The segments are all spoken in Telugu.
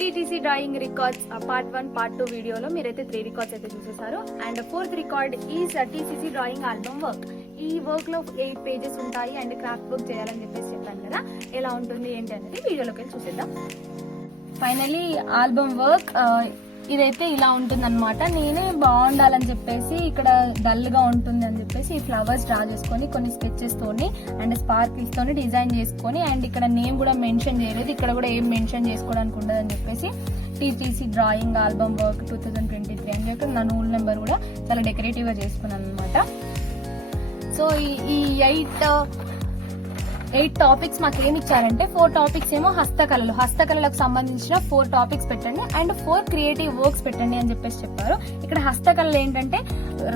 TTC drawing records part 1 part 2 వీడియోలో మీరైతే 3 రికార్డ్స్ అయితే చూసేశారు. And 4th record is TCC drawing album work. ఈ వర్క్ లో 8 పేజెస్ ఉంటాయి అండ్ క్రాఫ్ట్ వర్క్ చేయాలని చెప్పేసి చెప్పాను కదా, ఎలా ఉంటుంది ఏంటి అనేది వీడియోలోకి వెళ్ళి చూసేద్దాం. ఫైనలీ ఆల్బమ్ వర్క్ ఇదైతే ఇలా ఉంటుంది అనమాట. నేనే బాగుండాలని చెప్పేసి ఇక్కడ డల్ గా ఉంటుంది అని చెప్పేసి ఈ ఫ్లవర్స్ డ్రా చేసుకొని కొన్ని స్కెచెస్ తోని అండ్ స్పార్కిల్స్ తోని డిజైన్ చేసుకొని, అండ్ ఇక్కడ నేమ్ కూడా మెన్షన్ చేయలేదు, ఇక్కడ కూడా ఏం మెన్షన్ చేసుకోవడానికి ఉండదు అని చెప్పేసి టీటీసీ డ్రాయింగ్ ఆల్బమ్ వర్క్ 2023 అని చెప్పి నా రూల్ నెంబర్ కూడా చాలా డెకరేటివ్ గా చేసుకున్నాను అనమాట. సో ఈ 8 టాపిక్స్ మాకు ఏమి ఇచ్చారంటే 4 టాపిక్స్ ఏమో హస్తకళలకు సంబంధించిన 4 టాపిక్స్ పెట్టండి అండ్ 4 క్రియేటివ్ వర్క్స్ పెట్టండి అని చెప్పేసి చెప్పారు. ఇక్కడ హస్తకళలు ఏంటంటే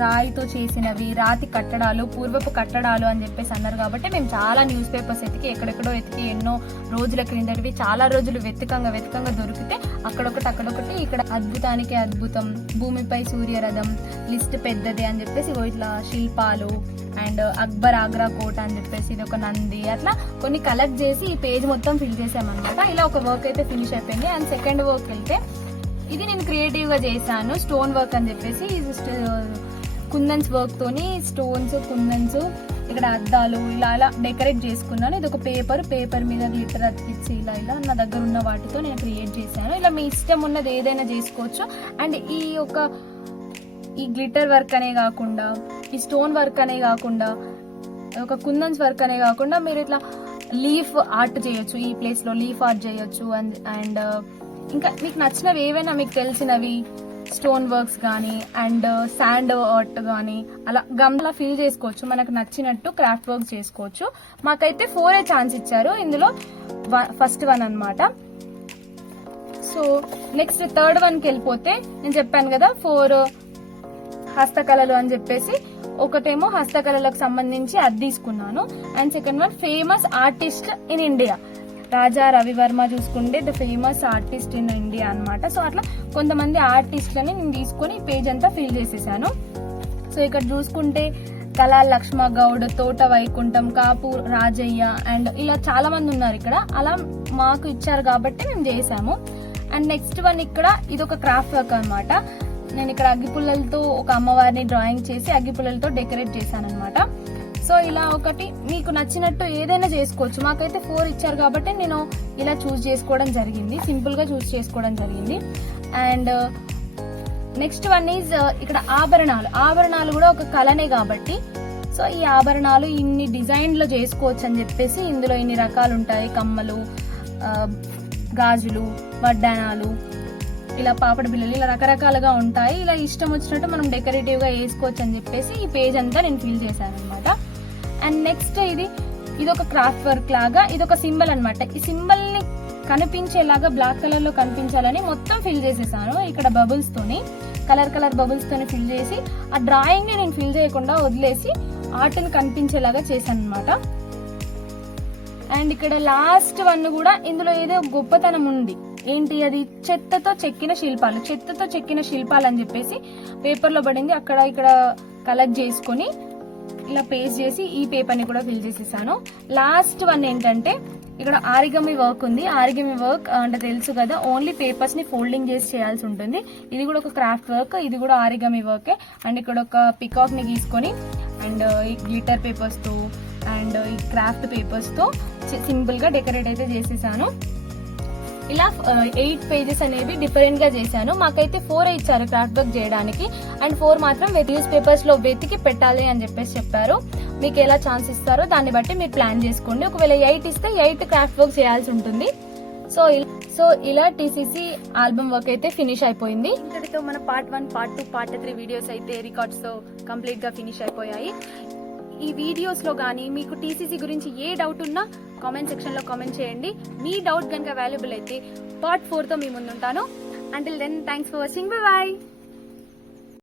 రాయితో చేసినవి, రాతి కట్టడాలు, పూర్వపు కట్టడాలు అని చెప్పేసి అన్నారు. కాబట్టి మేము చాలా న్యూస్ పేపర్స్ ఎక్కడెక్కడో ఎన్నో రోజుల క్రిందటివి చాలా రోజులు వెతకంగా దొరికితే అక్కడొకటి ఇక్కడ అద్భుతానికి అద్భుతం, భూమిపై సూర్యరథం, లిస్ట్ పెద్దది అని చెప్పేసి ఇట్లా శిల్పాలు అండ్ అక్బర్ ఆగ్రా కోట అని చెప్పేసి ఇది ఒక నంది, అట్లా కొన్ని కలెక్ట్ చేసి ఈ పేజ్ మొత్తం ఫిల్ చేసామన్నమాట. ఇలా ఒక వర్క్ అయితే ఫినిష్ అయిపోయింది. అండ్ సెకండ్ వర్క్ వెళ్తే ఇది నేను క్రియేటివ్ గా చేశాను, స్టోన్ వర్క్ అని చెప్పేసి కుందన్స్ వర్క్ తోని స్టోన్స్, కుందన్స్, ఇక్కడ అద్దాలు ఇలా డెకరేట్ చేసుకున్నాను. ఇది ఒక పేపర్ మీద గ్లిటర్ అతికిచ్చి ఇలా నా దగ్గర ఉన్న వాటితో నేను క్రియేట్ చేశాను. ఇలా మీ ఇష్టం ఉన్నది ఏదైనా చేసుకోవచ్చు. అండ్ ఈ గ్లిటర్ వర్క్ అనే కాకుండా, ఈ స్టోన్ వర్క్ అనే కాకుండా, ఒక కుందన్స్ వర్క్ అనే కాకుండా మీరు ఇట్లా లీఫ్ ఆర్ట్ చేయొచ్చు, ఈ ప్లేస్ లో లీఫ్ ఆర్ట్ చేయొచ్చు. అండ్ ఇంకా మీకు నచ్చినవి ఏవైనా మీకు తెలిసినవి స్టోన్ వర్క్స్ కానీ అండ్ శాండ్ ఆర్ట్ కానీ అలా గమ్లా ఫిల్ చేసుకోవచ్చు, మనకు నచ్చినట్టు క్రాఫ్ట్ వర్క్ చేసుకోవచ్చు. మాకైతే 4 ఛాన్స్ ఇచ్చారు, ఇందులో ఫస్ట్ వన్ అన్నమాట. సో నెక్స్ట్ థర్డ్ వన్కి వెళ్ళిపోతే నేను చెప్పాను కదా 4 హస్తకళలు అని చెప్పేసి, ఒకటేమో హస్తకళలకు సంబంధించి అది తీసుకున్నాను. And second one famous artist in India, రాజా రవివర్మ చూసుకుంటే the famous artist in India అన్నమాట. సో అట్లా కొంతమంది ఆర్టిస్ట్లని నేను తీసుకొని పేజ్ అంతా ఫిల్ చేసేసాను. సో ఇక్కడ చూసుకుంటే కళా లక్ష్మ గౌడ్, తోట వైకుంఠం, కాపు రాజయ్య అండ్ ఇలా చాలా మంది ఉన్నారు ఇక్కడ. అలా మాకు ఇచ్చారు కాబట్టి మేము చేసాము. అండ్ నెక్స్ట్ వన్ ఇక్కడ ఇది ఒక క్రాఫ్ట్ వర్క్ అనమాట. నేను ఇక్కడ అగ్గిపుల్లలతో ఒక అమ్మవారిని డ్రాయింగ్ చేసి అగ్గిపుల్లలతో డెకరేట్ చేశాను అనమాట. సో ఇలా ఒకటి మీకు నచ్చినట్టు ఏదైనా చేసుకోవచ్చు. మాకైతే 4 ఇచ్చారు కాబట్టి నేను ఇలా చూస్ చేసుకోవడం జరిగింది, సింపుల్ గా చూస్ చేసుకోవడం జరిగింది. అండ్ నెక్స్ట్ వన్ ఈజ్ ఇక్కడ ఆభరణాలు కూడా ఒక కళనే కాబట్టి, సో ఈ ఆభరణాలు ఇన్ని డిజైన్లు చేసుకోవచ్చు అని చెప్పేసి ఇందులో ఇన్ని రకాలు ఉంటాయి. కమ్మలు, గాజులు, వడ్డానాలు, ఇలా పాపడ బిళ్ళలు, ఇలా రకరకాలుగా ఉంటాయి. ఇలా ఇష్టం వచ్చినట్టు మనం డెకరేటివ్ గా వేసుకోవచ్చు అని చెప్పేసి ఈ పేజ్ అంతా నేను ఫిల్ చేశాను అనమాట. అండ్ నెక్స్ట్ ఇది ఒక క్రాఫ్ట్ వర్క్ లాగా, ఇది ఒక సింబల్ అనమాట. ఈ సింబల్ ని కనిపించేలాగా బ్లాక్ కలర్ లో కనిపించాలని మొత్తం ఫిల్ చేసేసాను. ఇక్కడ బబుల్స్ తోని కలర్ బబుల్స్ తోని ఫిల్ చేసి ఆ డ్రాయింగ్ ని నేను ఫిల్ చేయకుండా వదిలేసి ఆర్ట్ ని కనిపించేలాగా చేశాను అనమాట. అండ్ ఇక్కడ లాస్ట్ వన్ కూడా ఇందులో ఏదో గొప్పతనం ఉంది. ఏంటి అది? చెత్తతో చెక్కిన శిల్పాలు అని చెప్పేసి పేపర్ లో పడింది, అక్కడ ఇక్కడ కలెక్ట్ చేసుకొని ఇలా పేస్ట్ చేసి ఈ పేపర్ ని కూడా ఫిల్ చేసేసాను. లాస్ట్ వన్ ఏంటంటే ఇక్కడ ఆరిగమి వర్క్ ఉంది. ఆరిగమి వర్క్ అంటే తెలుసు కదా, ఓన్లీ పేపర్స్ ని ఫోల్డింగ్ చేసి చేయాల్సి ఉంటుంది. ఇది కూడా ఒక క్రాఫ్ట్ వర్క్, ఇది కూడా ఆరిగమి వర్క్. అండ్ ఇక్కడ ఒక పికాక్ ని గీసుకొని అండ్ ఈ గ్లిటర్ పేపర్స్ తో అండ్ ఈ క్రాఫ్ట్ పేపర్స్ తో సింపుల్ గా డెకరేట్ అయితే చేసేసాను. ఇలా 8 పేజెస్ అనేవి డిఫరెంట్ గా చేశాను. మాకైతే 4 ఇచ్చారు క్రాఫ్ట్ వర్క్ చేయడానికి అండ్ 4 మాత్రం న్యూస్ పేపర్స్ లో వెతికి పెట్టాలి అని చెప్పేసి చెప్పారు. మీకు ఎలా ఛాన్స్ ఇస్తారో దాన్ని బట్టి మీరు ప్లాన్ చేసుకోండి. ఒకవేళ 8 ఇస్తే 8 క్రాఫ్ట్ వర్క్ చేయాల్సి ఉంటుంది. సో ఇలా టీసీసీ ఆల్బమ్ వర్క్ అయితే ఫినిష్ అయిపోయింది. ఇంతటితో మన పార్ట్ 1, పార్ట్ 2, పార్ట్ 3 వీడియోస్ అయితే రికార్డ్స్ తో కంప్లీట్ గా ఫినిష్ అయిపోయాయి. ఈ వీడియోస్ లో గానీ మీకు టీసీసీ గురించి ఏ డౌట్ ఉన్నా కామెంట్ సెక్షన్ లో కామెంట్ చేయండి. మీ డౌట్ కనుక వాల్యుబుల్ అయితే పార్ట్ 4 తో మీ ముందుంటాను. Until then thanks for watching, bye by.